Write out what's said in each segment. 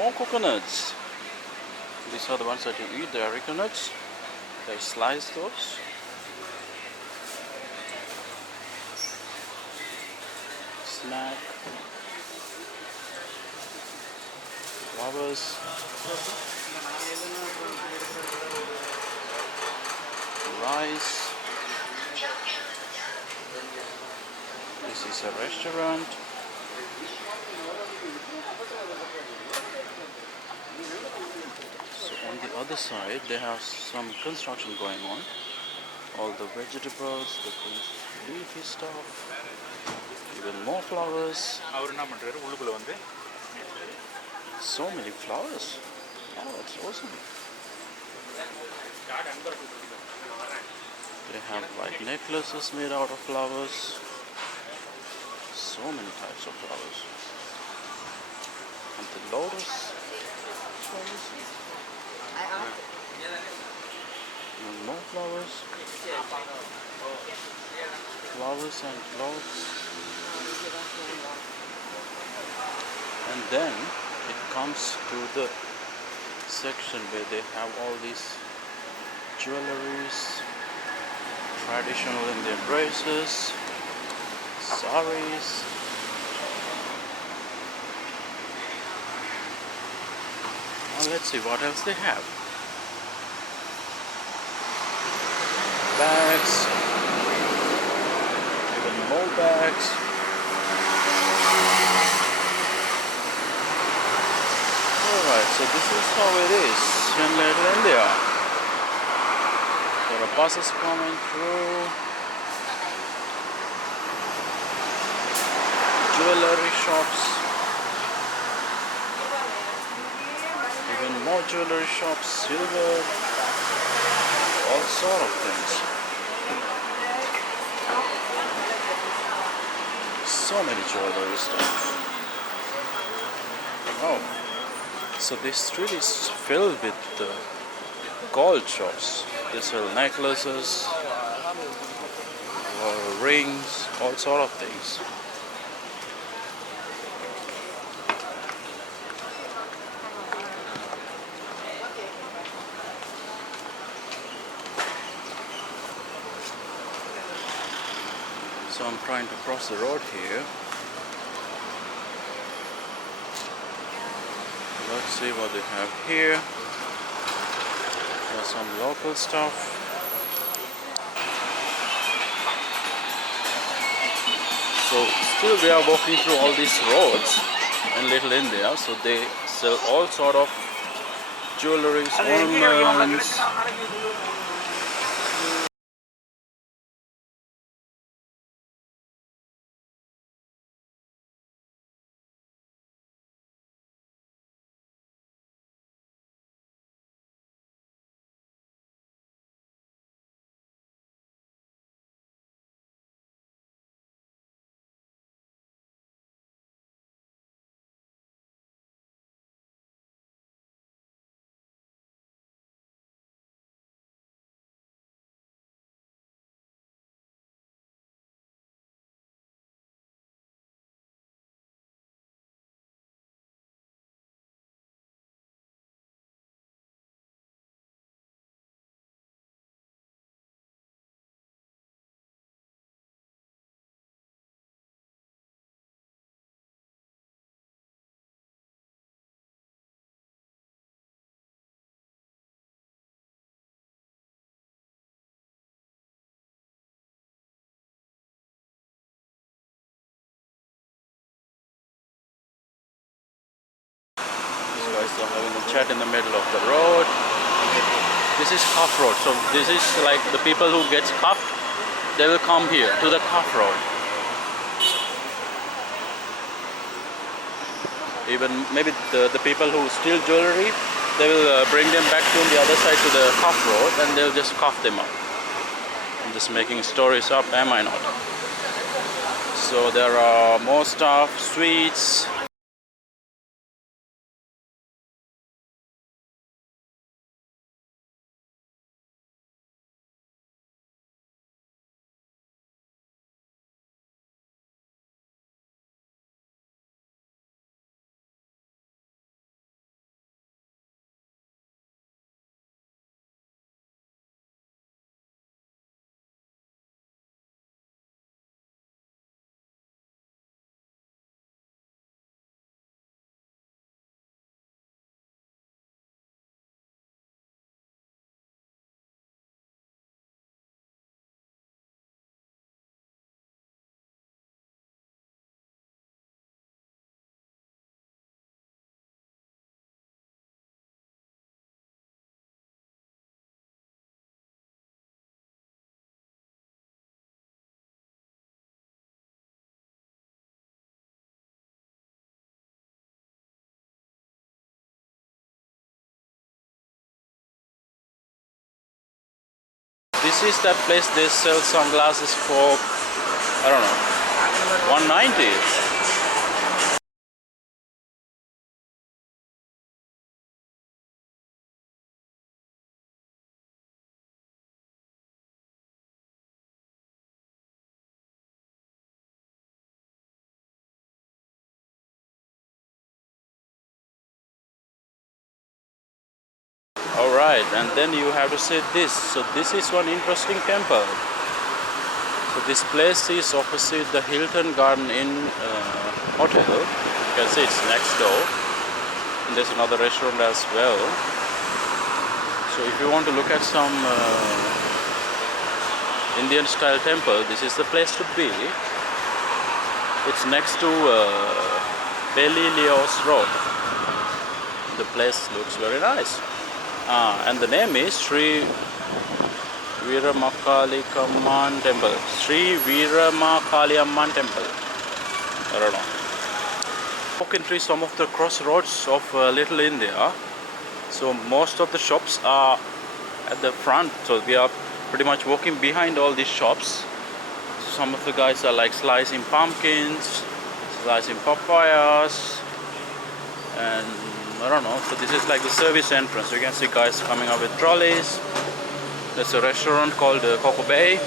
more coconuts. These are the ones that you eat, the coconuts. They slice those. Snack. Flowers. Rice. This is a restaurant. So on the other side they have some construction going on. All the vegetables, the leafy stuff, even more flowers. So many flowers. Oh, that's awesome. They have like necklaces made out of flowers. So many types of flowers. And the lotus flowers. And more flowers. Flowers and clothes. And then it comes to the section where they have all these jewelries, traditional Indian dresses, saris. Now let's see what else they have. Bags, even more bags. Alright, so this is how it is in Little India. There are buses coming through, jewelry shops, even more jewelry shops, silver, all sort of things. So many jewelry stuff. Oh. So this street is filled with gold shops. They sell necklaces, rings, all sort of things. So I'm trying to cross the road here. Let's see what they have here. There's some local stuff. So still we are walking through all these roads in Little India. So they sell all sort of jewelries, ornaments. These guys are having a chat in the middle of the road. This is Cuff Road. So this is like the people who get cuffed, they will come here to the Cuff Road. Even maybe the people who steal jewelry, they will bring them back to the other side to the Cuff Road and they'll just cuff them up. I'm just making stories up, am I not? So there are more stuff, sweets. this is that place they sell sunglasses for, I don't know, 190. Alright, and then you have to say this. So this is one interesting temple. So this place is opposite the Hilton Garden Inn hotel. You can see it's next door. And there's another restaurant as well. So if you want to look at some Indian style temple, this is the place to be. It's next to Pelilios Road. The place looks very nice. And the name is Sri Veeramakaliamman Temple. Sri Veeramakaliamman Temple. I don't know. Walk into some of the crossroads of Little India. So most of the shops are at the front. So we are pretty much walking behind all these shops. Some of the guys are like slicing pumpkins, slicing papayas, and I don't know. So this is like the service entrance. You can see guys coming up with trolleys. There's a restaurant called Coco Bay.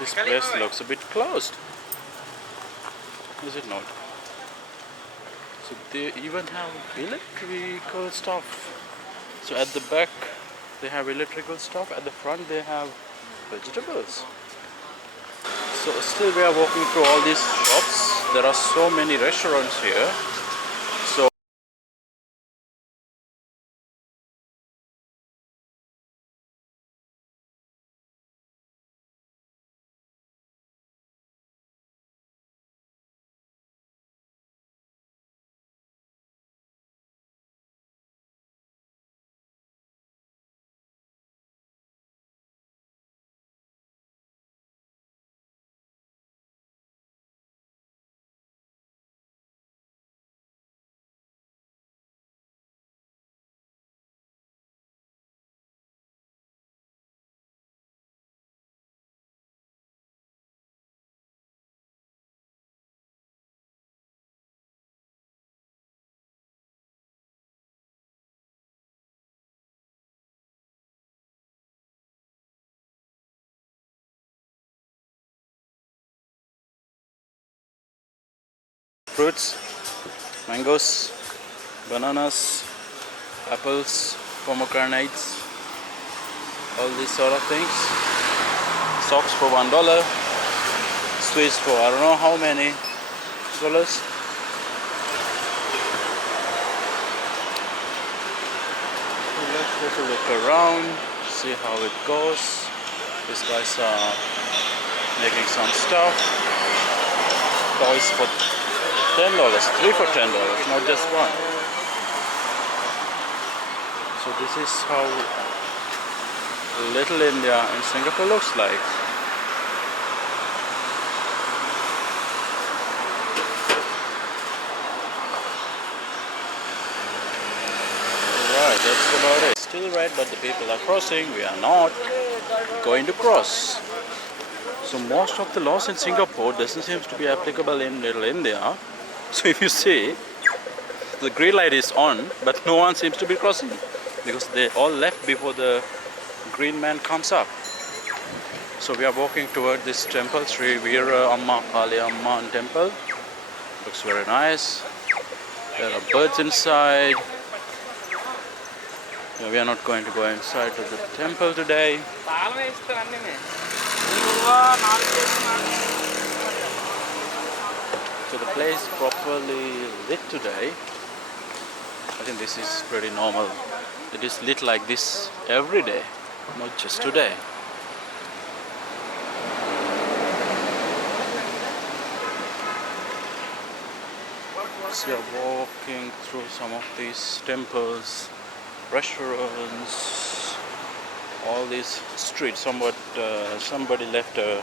This place looks a bit closed. Is it not? So they even have electrical stuff. So at the back they have electrical stuff. At the front they have vegetables. So still we are walking through all these shops. There are so many restaurants here. So fruits, mangoes, bananas, apples, pomegranates, all these sort of things. Socks for $1, Swiss for I don't know how many dollars. Let's take a look around, see how it goes. These guys are making some stuff. Toys for $10, 3 for $10, not just one. So this is how Little India in Singapore looks like. Alright, that's about it. Still red, but the people are crossing. We are not going to cross. So most of the laws in Singapore doesn't seem to be applicable in Little India. So if you see, the green light is on, but no one seems to be crossing because they all left before the green man comes up. So we are walking toward this temple, Sri Veeramakaliamman Temple. Looks very nice. There are birds inside. We are not going to go inside to the temple today. So the place properly lit today. I think this is pretty normal It is lit like this every day, not just today. So you're walking through some of these temples, restaurants, all these streets. Somebody left a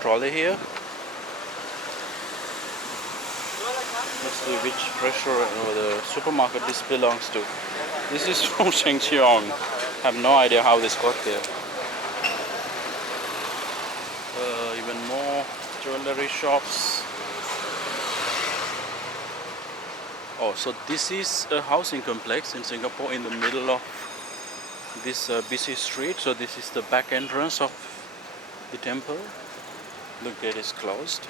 trolley here. Let's see which restaurant or the supermarket this belongs to. This is from Shengqiong. I have no idea how this got here. Even more jewelry shops. Oh, so this is a housing complex in Singapore in the middle of this busy street. So this is the back entrance of the temple. The gate is closed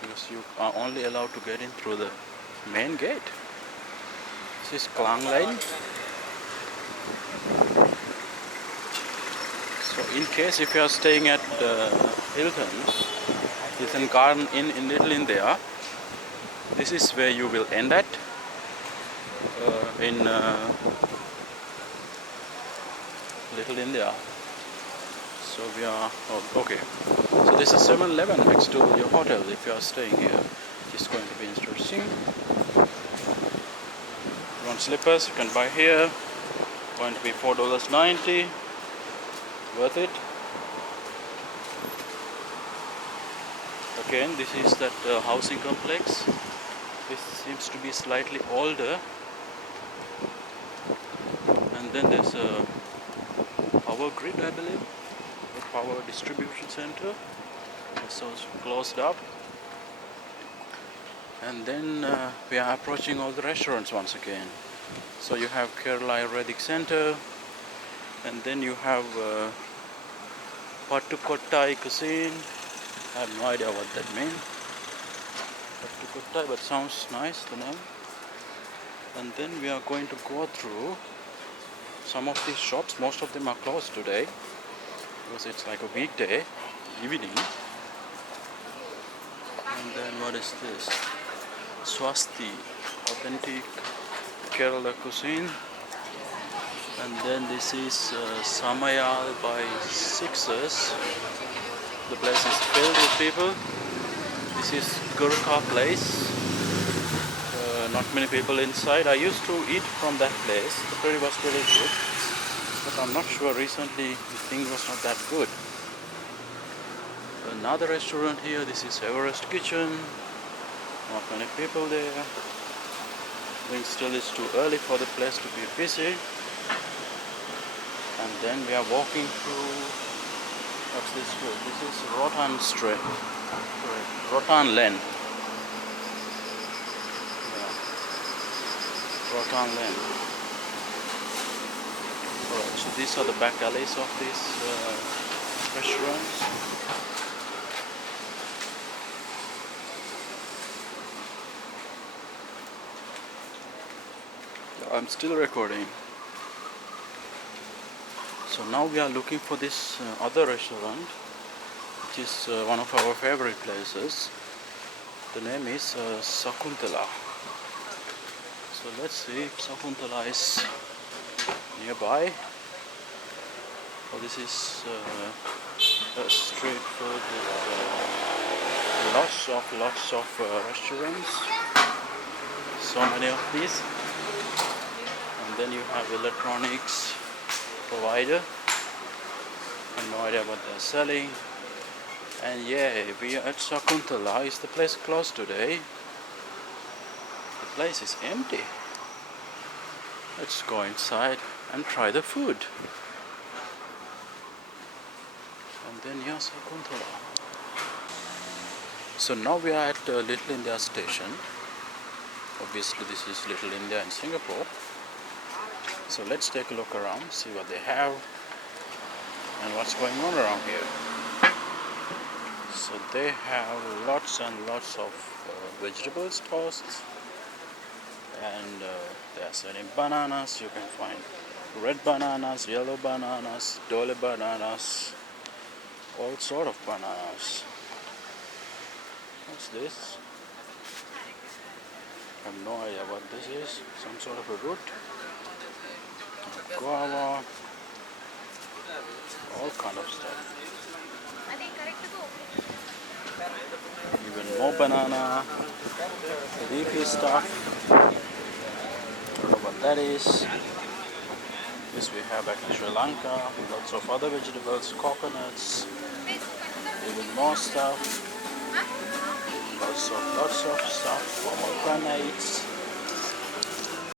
because you are only allowed to get in through the main gate. This is Klang Lane. So in case if you are staying at Hilton Garden Inn in Little India, this is where you will end at in Little India. So we are okay. So this is 7-Eleven next to your hotel. If you are staying here, it's going to be interesting. You want slippers? You can buy here. Going to be $4.90. Worth it. Again, this is that housing complex. This seems to be slightly older. And then there's a power grid, I believe. Power distribution center. So it's closed up. And then we are approaching all the restaurants once again. So you have Kerala Ayurvedic Center, and then you have Pattukottai cuisine. I have no idea what that means. Pattukottai, but sounds nice, the name. And then we are going to go through some of these shops. Most of them are closed today because it's like a weekday evening. And then what is this? Swasti, authentic Kerala cuisine. And then this is Samayal by Sixers. The place is filled with people. This is Gurkha place. Not many people inside. I used to eat from that place. The curry was really good. But I'm not sure, recently the thing was not that good. Another restaurant here, this is Everest Kitchen. Not many people there. I think still it's too early for the place to be busy. And then we are walking through, what's this street? This is Rotan Street. Rotan Lane. Yeah. Rotan Lane. Alright, so these are the back alleys of these restaurants. I'm still recording. So now we are looking for this other restaurant, which is one of our favorite places. The name is Sakuntala. So let's see if Sakuntala is nearby. Oh, this is a street food with lots of restaurants. So many of these. And then you have electronics provider. I have no idea what they're selling. And yeah, we are at Sakuntala. Is the place closed today? The place is empty. Let's go inside and try the food. And then yeah, Sakuntala. So now we are at Little India station. Obviously this is Little India in Singapore. So let's take a look around, see what they have and what's going on around here. So they have lots and lots of vegetables toasts, and they are selling bananas. You can find red bananas, yellow bananas, dole bananas, all sort of bananas. What's this? I have no idea what this is. Some sort of a root. guava, all kind of stuff. Even more banana, leafy stuff. Don't know what that is. This we have back in Sri Lanka. Lots of other vegetables, coconuts, even more stuff. Lots of stuff, pomegranates.